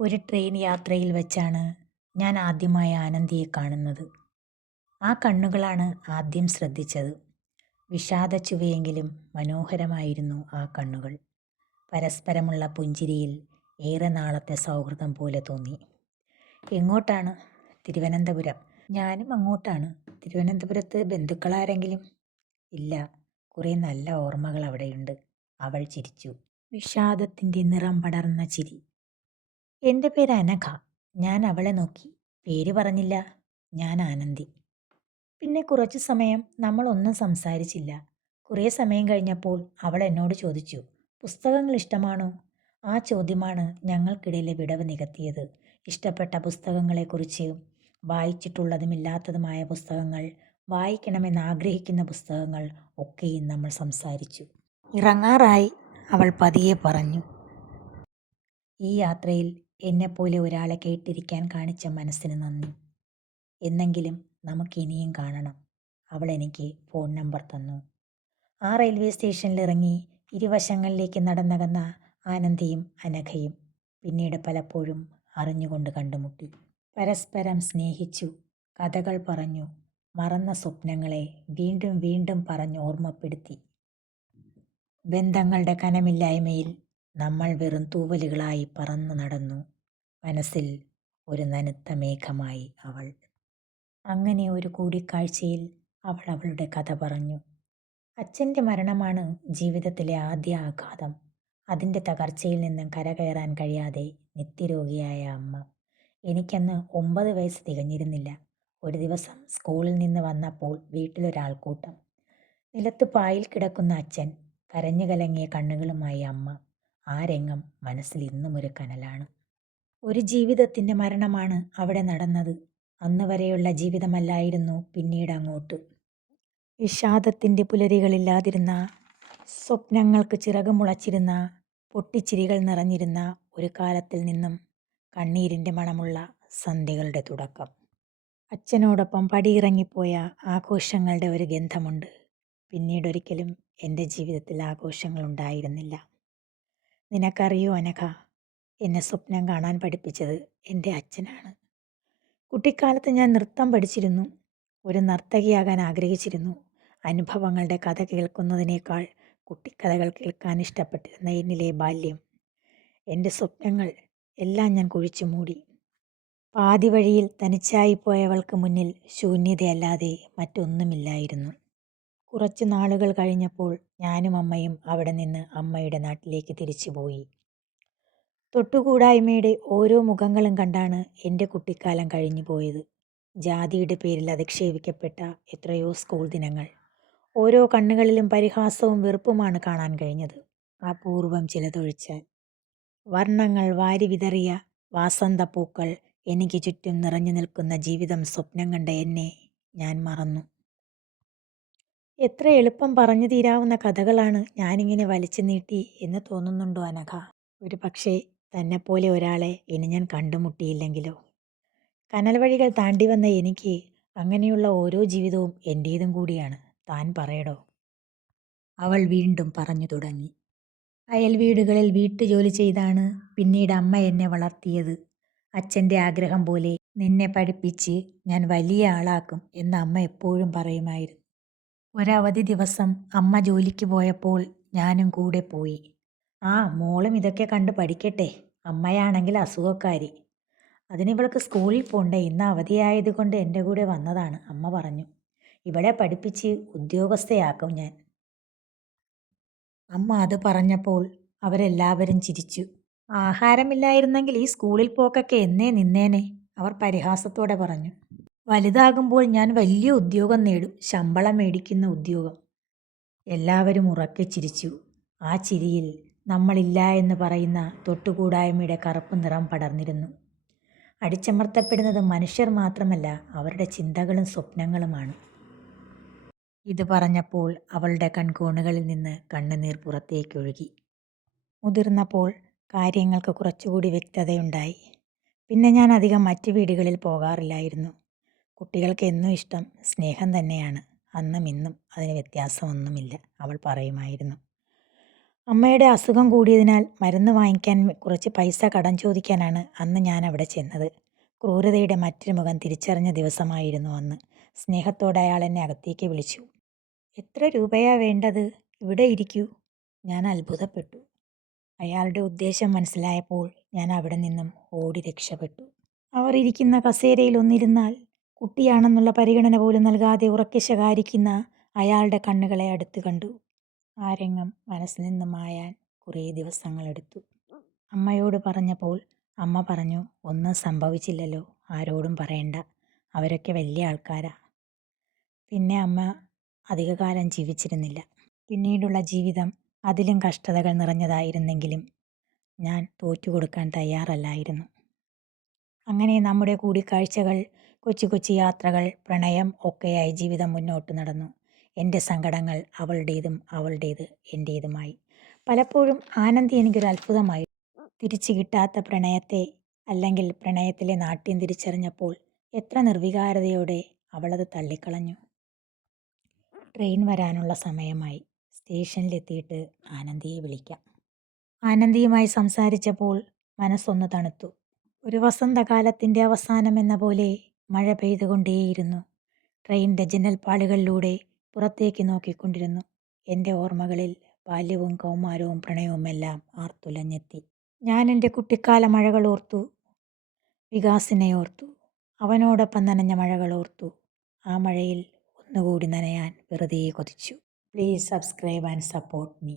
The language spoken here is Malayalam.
ഒരു ട്രെയിൻ യാത്രയിൽ വെച്ചാണ് ഞാൻ ആദ്യമായി ആനന്ദിയെ കാണുന്നത്. ആ കണ്ണുകളാണ് ആദ്യം ശ്രദ്ധിച്ചത്. വിഷാദച്ചുവയെങ്കിലും മനോഹരമായിരുന്നു ആ കണ്ണുകൾ. പരസ്പരമുള്ള പുഞ്ചിരിയിൽ ഏറെ നാളത്തെ സൗഹൃദം പോലെ തോന്നി. "എങ്ങോട്ടാണ്? തിരുവനന്തപുരം. ഞാനും അങ്ങോട്ടാണ്. തിരുവനന്തപുരത്ത് ബന്ധുക്കളാരെങ്കിലും? ഇല്ല, കുറേ നല്ല ഓർമ്മകൾ അവിടെയുണ്ട്. അവൾ ചിരിച്ചു. വിഷാദത്തിന്റെ നിറം പടർന്ന ചിരി. എന്റെ പേര് അനഘ. ഞാൻ അവളെ നോക്കി. പേര് പറഞ്ഞില്ല. ഞാൻ ആനന്ദി. പിന്നെ കുറച്ച് സമയം നമ്മൾ ഒന്നും സംസാരിച്ചില്ല. കുറേ സമയം കഴിഞ്ഞപ്പോൾ അവൾ എന്നോട് ചോദിച്ചു, പുസ്തകങ്ങൾ ഇഷ്ടമാണോ? ആ ചോദ്യമാണ് ഞങ്ങൾക്കിടയിലെ വിടവ് നികത്തിയത്. ഇഷ്ടപ്പെട്ട പുസ്തകങ്ങളെക്കുറിച്ച്, വായിച്ചിട്ടുള്ളതും ഇല്ലാത്തതുമായ പുസ്തകങ്ങൾ, വായിക്കണമെന്ന് ആഗ്രഹിക്കുന്ന പുസ്തകങ്ങൾ ഒക്കെയും നമ്മൾ സംസാരിച്ചു. ഇറങ്ങാറായി, അവൾ പതിയെ പറഞ്ഞു. ഈ യാത്രയിൽ എന്നെപ്പോലെ ഒരാളെ കേട്ടിരിക്കാൻ കാണിച്ച മനസ്സിന് നന്ദി. എന്നെങ്കിലും നമുക്ക് ഇനിയും കാണണം. അവൾ എനിക്ക് ഫോൺ നമ്പർ തന്നു. ആ റെയിൽവേ സ്റ്റേഷനിൽ ഇറങ്ങി ഇരുവശങ്ങളിലേക്ക് നടന്നകന്ന ആനന്ദിയും അനഘയും പിന്നീട് പലപ്പോഴും അറിഞ്ഞുകൊണ്ട് കണ്ടുമുട്ടി. പരസ്പരം സ്നേഹിച്ചു, കഥകൾ പറഞ്ഞു, മറന്ന സ്വപ്നങ്ങളെ വീണ്ടും വീണ്ടും പറഞ്ഞ് ഓർമ്മപ്പെടുത്തി. ബന്ധങ്ങളുടെ കനമില്ലായ്മയിൽ നമ്മൾ വെറും തൂവലുകളായി പറന്നു നടന്നു. മനസ്സിൽ ഒരു നനുത്ത മേഘമായി അവൾ. അങ്ങനെ ഒരു കൂടിക്കാഴ്ചയിൽ അവൾ അവളുടെ കഥ പറഞ്ഞു. അച്ഛന്റെ മരണമാണ് ജീവിതത്തിലെ ആദ്യ ആഘാതം. അതിന്റെ തകർച്ചയിൽ നിന്നും കരകയറാൻ കഴിയാതെ നിത്യരോഗിയായ അമ്മ. എനിക്കന്ന് ഒമ്പത് വയസ്സ് തികഞ്ഞിരുന്നില്ല. ഒരു ദിവസം സ്കൂളിൽ നിന്ന് വന്നപ്പോൾ വീട്ടിലൊരാൾക്കൂട്ടം. നിലത്ത് പായിൽ കിടക്കുന്ന അച്ഛൻ, കരഞ്ഞു കലങ്ങിയ കണ്ണുകളുമായി അമ്മ. ആ രംഗം മനസ്സിൽ ഇന്നും ഒരു കനലാണ്. ഒരു ജീവിതത്തിന്റെ മരണമാണ് അവിടെ നടന്നത്. അന്ന് വരെയുള്ള ജീവിതമല്ലായിരുന്നു പിന്നീട് അങ്ങോട്ട് വിഷാദത്തിന്റെ പുലരികളില്ലാതിരുന്ന, സ്വപ്നങ്ങൾക്ക് ചിറക് മുളച്ചിരുന്ന, പൊട്ടിച്ചിരികൾ നിറഞ്ഞിരുന്ന ഒരു കാലത്തിൽ നിന്നും കണ്ണീരിന്റെ മണമുള്ള സന്ധ്യകളുടെ തുടക്കം. അച്ഛനോടൊപ്പം പടിയിറങ്ങിപ്പോയ ആഘോഷങ്ങളുടെ ഒരു ഗന്ധമുണ്ട്. പിന്നീടൊരിക്കലും എന്റെ ജീവിതത്തിൽ ആഘോഷങ്ങളുണ്ടായിരുന്നില്ല. നിനക്കറിയോ അനഘ, എന്നെ സ്വപ്നം കാണാൻ പഠിപ്പിച്ചത് എന്റെ അച്ഛനാണ്. കുട്ടിക്കാലത്ത് ഞാൻ നൃത്തം പഠിച്ചിരുന്നു. ഒരു നർത്തകിയാകാൻ ആഗ്രഹിച്ചിരുന്നു. അനുഭവങ്ങളുടെ കഥ കേൾക്കുന്നതിനേക്കാൾ കുട്ടിക്കഥകൾ കേൾക്കാൻ ഇഷ്ടപ്പെട്ടിരുന്ന എന്നിലെ ബാല്യം. എന്റെ സ്വപ്നങ്ങൾ എല്ലാം ഞാൻ കുഴിച്ചു മൂടി പാതി പാതിവഴിയിൽ തനിച്ചായിപ്പോയവൾക്ക് മുന്നിൽ ശൂന്യതയല്ലാതെ മറ്റൊന്നുമില്ലായിരുന്നു. കുറച്ച് നാളുകൾ കഴിഞ്ഞപ്പോൾ ഞാനും അമ്മയും അവിടെ നിന്ന് അമ്മയുടെ നാട്ടിലേക്ക് തിരിച്ചുപോയി. തൊട്ടുകൂടായ്മയുടെ ഓരോ മുഖങ്ങളും കണ്ടാണ് എന്റെ കുട്ടിക്കാലം കഴിഞ്ഞു പോയത് ജാതിയുടെ പേരിൽ അധിക്ഷേപിക്കപ്പെട്ട എത്രയോ സ്കൂൾ ദിനങ്ങൾ. ഓരോ കണ്ണുകളിലും പരിഹാസവും വെറുപ്പുമാണ് കാണാൻ കഴിഞ്ഞത്, അപൂർവം ചിലതൊഴിച്ചാൽ. വർണങ്ങൾ വാരി വിതറിയ വാസന്തപ്പൂക്കൾ എനിക്ക് ചുറ്റും നിറഞ്ഞു നിൽക്കുന്ന ജീവിതം സ്വപ്നം കണ്ട എന്നെ ഞാൻ മറന്നു. എത്ര എളുപ്പം പറഞ്ഞു തീരാവുന്ന കഥകളാണ് ഞാനിങ്ങനെ വലിച്ചു നീട്ടി എന്ന് തോന്നുന്നുണ്ടോ അനഘ? ഒരു പക്ഷേ തന്നെപ്പോലെ ഒരാളെ ഇനി ഞാൻ കണ്ടുമുട്ടിയില്ലെങ്കിലോ? കനൽ വഴികൾ താണ്ടി വന്ന എനിക്ക് അങ്ങനെയുള്ള ഓരോ ജീവിതവും എന്റേതും കൂടിയാണ്. താൻ പറയടോ? അവൾ വീണ്ടും പറഞ്ഞു തുടങ്ങി. അയൽ വീടുകളിൽ വീട്ടുജോലി ചെയ്താണ് പിന്നീട് അമ്മ എന്നെ വളർത്തിയത്. അച്ഛന്റെ ആഗ്രഹം പോലെ നിന്നെ പഠിപ്പിച്ച് ഞാൻ വലിയ ആളാക്കും എന്ന് അമ്മ എപ്പോഴും പറയുമായിരുന്നു. ഒരവധി ദിവസം അമ്മ ജോലിക്ക് പോയപ്പോൾ ഞാനും കൂടെ പോയി. ആ മോളും ഇതൊക്കെ കണ്ട് പഠിക്കട്ടെ. അമ്മയാണെങ്കിൽ അസുഖക്കാരി. അതിനിവൾക്ക് സ്കൂളിൽ പോണ്ടേ. ഇന്ന് അവധിയായതുകൊണ്ട് എന്റെ കൂടെ വന്നതാണ്, അമ്മ പറഞ്ഞു. ഇവിടെ പഠിപ്പിച്ച് ഉദ്യോഗസ്ഥയാക്കും ഞാൻ. അമ്മ അത് പറഞ്ഞപ്പോൾ അവരെല്ലാവരും ചിരിച്ചു. ആഹാരമില്ലായിരുന്നെങ്കിൽ ഈ സ്കൂളിൽ പോക്കൊക്കെ എന്നേ നിന്നേനെ, അവർ പരിഹാസത്തോടെ പറഞ്ഞു. വലുതാകുമ്പോൾ ഞാൻ വലിയ ഉദ്യോഗം നേടും. ശമ്പളം മേടിക്കുന്ന ഉദ്യോഗം. എല്ലാവരും ഉറക്കെ ചിരിച്ചു. ആ ചിരിയിൽ നമ്മളില്ല എന്ന് പറയുന്ന തൊട്ടുകൂടായ്മയുടെ കറുപ്പ് നിറം പടർന്നിരുന്നു. അടിച്ചമർത്തപ്പെടുന്നത് മനുഷ്യർ മാത്രമല്ല അവരുടെ ചിന്തകളും സ്വപ്നങ്ങളുമാണ്. ഇത് പറഞ്ഞപ്പോൾ അവളുടെ കൺകോണുകളിൽ നിന്ന് കണ്ണുനീർ പുറത്തേക്കൊഴുകി. മുതിർന്നപ്പോൾ കാര്യങ്ങൾക്ക് കുറച്ചുകൂടി വ്യക്തതയുണ്ടായി. പിന്നെ ഞാൻ അധികം മറ്റ് വീടുകളിൽ പോകാറില്ലായിരുന്നു. കുട്ടികൾക്ക് എന്നും ഇഷ്ടം സ്നേഹം തന്നെയാണ്. അന്നും ഇന്നും അതിന് വ്യത്യാസമൊന്നുമില്ല, അവൾ പറയുമായിരുന്നു. അമ്മയുടെ അസുഖം കൂടിയതിനാൽ മരുന്ന് വാങ്ങിക്കാൻ കുറച്ച് പൈസ കടം ചോദിക്കാനാണ് അന്ന് ഞാൻ അവിടെ ചെന്നത്. ക്രൂരതയുടെ മറ്റൊരു മുഖം തിരിച്ചറിഞ്ഞ ദിവസമായിരുന്നു അന്ന്. സ്നേഹത്തോടെ അയാൾ എന്നെ അകത്തേക്ക് വിളിച്ചു. എത്ര രൂപയാ വേണ്ടത്? ഇവിടെ ഇരിക്കൂ. ഞാൻ അത്ഭുതപ്പെട്ടു. അയാളുടെ ഉദ്ദേശം മനസ്സിലായപ്പോൾ ഞാൻ അവിടെ നിന്നും ഓടി രക്ഷപ്പെട്ടു. അവർ ഇരിക്കുന്ന കസേരയിൽ ഒന്നിരുന്നാൽ കുട്ടിയാണെന്നുള്ള പരിഗണന പോലും നൽകാതെ ഉറക്കെ ശകാരിക്കുന്ന അയാളുടെ കണ്ണുകളെ അടുത്ത് കണ്ടു. ആ രംഗം മനസ്സിൽ നിന്നും മായാൻ കുറേ ദിവസങ്ങളെടുത്തു. അമ്മയോട് പറഞ്ഞപ്പോൾ അമ്മ പറഞ്ഞു ഒന്നും സംഭവിച്ചില്ലല്ലോ ആരോടും പറയണ്ട. അവരൊക്കെ വലിയ ആൾക്കാരാ. പിന്നെ അമ്മ അധികകാലം ജീവിച്ചിരുന്നില്ല. പിന്നീടുള്ള ജീവിതം അതിലും കഷ്ടതകൾ നിറഞ്ഞതായിരുന്നെങ്കിലും ഞാൻ തോറ്റുകൊടുക്കാൻ തയ്യാറല്ലായിരുന്നു. അങ്ങനെ നമ്മുടെ കൂടിക്കാഴ്ചകൾ കൊച്ചു കൊച്ചു യാത്രകൾ പ്രണയം ഒക്കെയായി ജീവിതം മുന്നോട്ട് നടന്നു. എന്റെ സങ്കടങ്ങൾ അവളുടേതും അവളുടേത് എന്റേതുമായി. പലപ്പോഴും ആനന്ദി എനിക്കൊരു അത്ഭുതമായി. തിരിച്ചു കിട്ടാത്ത പ്രണയത്തെ അല്ലെങ്കിൽ പ്രണയത്തിലെ നാട്യം തിരിച്ചറിഞ്ഞപ്പോൾ എത്ര നിർവികാരതയോടെ അവളത് തള്ളിക്കളഞ്ഞു. ട്രെയിൻ വരാനുള്ള സമയമായി. സ്റ്റേഷനിലെത്തിയിട്ട് ആനന്ദിയെ വിളിക്കാം. ആനന്ദിയുമായി സംസാരിച്ചപ്പോൾ മനസ്സൊന്ന് തണുത്തു. ഒരു വസന്തകാലത്തിന്റെ അവസാനം എന്ന പോലെ മഴ പെയ്തുകൊണ്ടേയിരുന്നു. ട്രെയിനിന്റെ ജനൽപ്പാളികളിലൂടെ പുറത്തേക്ക് നോക്കിക്കൊണ്ടിരുന്നു. എന്റെ ഓർമ്മകളിൽ ബാല്യവും കൗമാരവും പ്രണയവുമെല്ലാം ആർത്തുലഞ്ഞെത്തി. ഞാൻ എന്റെ കുട്ടിക്കാല മഴകൾ ഓർത്തു. വികാസിനെ ഓർത്തു. അവനോടൊപ്പം നനഞ്ഞ മഴകൾ ഓർത്തു. ആ മഴയിൽ ഒന്നുകൂടി നനയാൻ വെറുതെ കൊതിച്ചു. Please subscribe and support me